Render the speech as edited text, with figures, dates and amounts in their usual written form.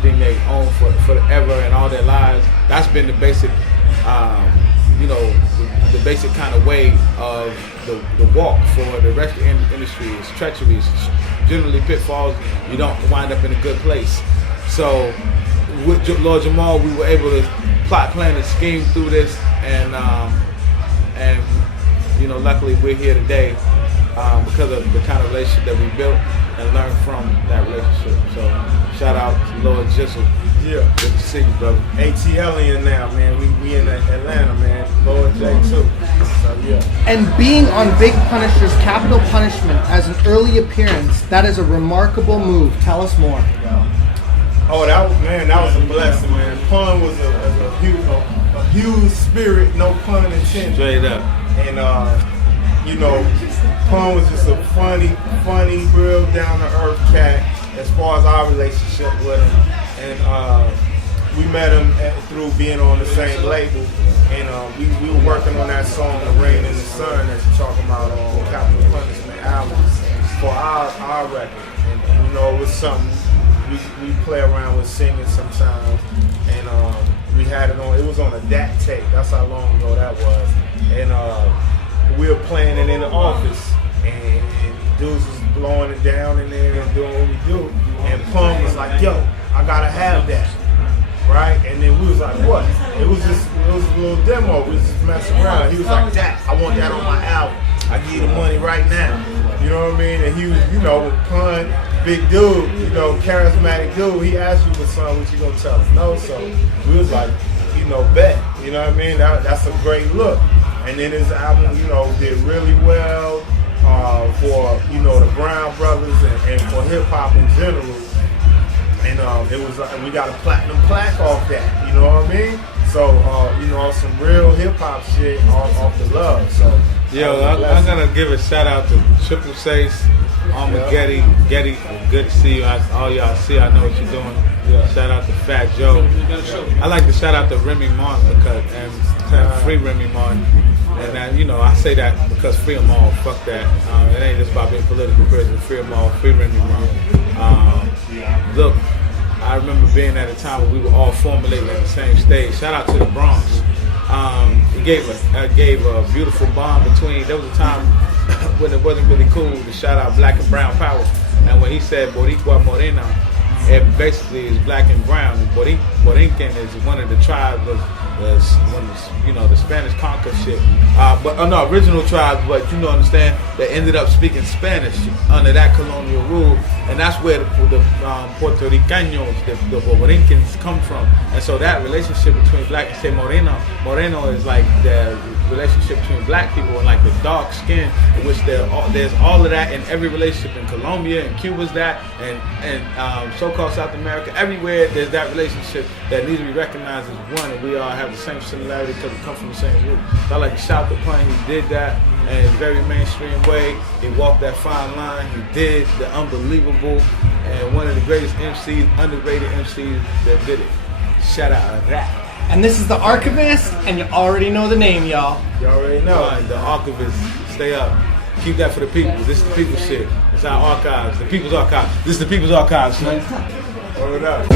everything they own forever and all their lives. That's been the basic, the basic kind of way of the walk for the rest of the industry. It's treachery, it's generally pitfalls. You don't wind up in a good place. So with Lord Jamal, we were able to plot, plan, and scheme through this, and luckily we're here today because of the kind of relationship that we built and learned from that relationship. So shout out to Lord Jizzle. Yeah. Good to see you, brother. ATLian now, man. We in Atlanta, man. Lord J too. So yeah. And being on Big Punisher's Capital Punishment as an early appearance, that is a remarkable move. Tell us more. Oh, that was a blessing, man. Pun was a huge spirit, no pun intended. Straight up. And Pun was just a funny, real down to earth cat as far as our relationship with him. And we met him through being on the same label, and we were working on that song "The Rain in the Sun" that you're talking about on Capital Punishment album for our record. And it was something we play around with singing sometimes, and we had it on. It was on a DAT tape. That's how long ago that was. And we were playing it in the office, and dudes was blowing it down in there and doing what we do. And Pun was like, "Yo, I gotta have that." Right? And then we was like, "What?" It was a little demo. We was just messing around. He was like, "That, I want that on my album. I give you the money right now." You know what I mean? And he was, Pun, big dude, charismatic dude. He asked you for something, what you gonna tell us? No, so we was like, bet. You know what I mean? That's a great look. And then his album, did really well for, the Brown Brothers and for hip hop in general. And it was we got a platinum plaque off that, you know what I mean? So some real hip hop shit off the love. So I'm gonna give a shout out to Triple Sace, Getty. Good to see you. All y'all see, I know what you're doing. Yeah. Shout out to Fat Joe. I like to shout out to Remy Martin and free Remy Martin. And I say that because free them all. Fuck that. It ain't just about being political prison. Free them all. Free Remy Martin. Look, I remember being at a time when we were all formulating at the same stage. Shout out to the Bronx. He gave a beautiful bond between. There was a time when it wasn't really cool to shout out Black and Brown Power. And when he said Boricua Morena, it basically is black and brown. Borinquen is one of the tribes of the Spanish conquer shit. Original tribes, but understand, they ended up speaking Spanish under that colonial rule, and that's where the Puerto Ricanos, the Borinquens come from. And so that relationship between black and say Moreno is like the relationship between black people and like the dark skin, in which there's all of that in every relationship in Colombia and Cuba's that, and so-called South America, everywhere there's that relationship that needs to be recognized as one, and we all have the same similarity because we come from the same root. So I like to shout the Pun. He did that in a very mainstream way. He walked that fine line. He did the unbelievable, and one of the greatest MCs, underrated MCs that did it. Shout out to that. And this is the Archivest, and you already know the name, y'all. You already know. The Archivest. Stay up. Keep that for the people. This is the people's shit. It's our archives. The people's archives. This is the people's archives, man. Hold it up.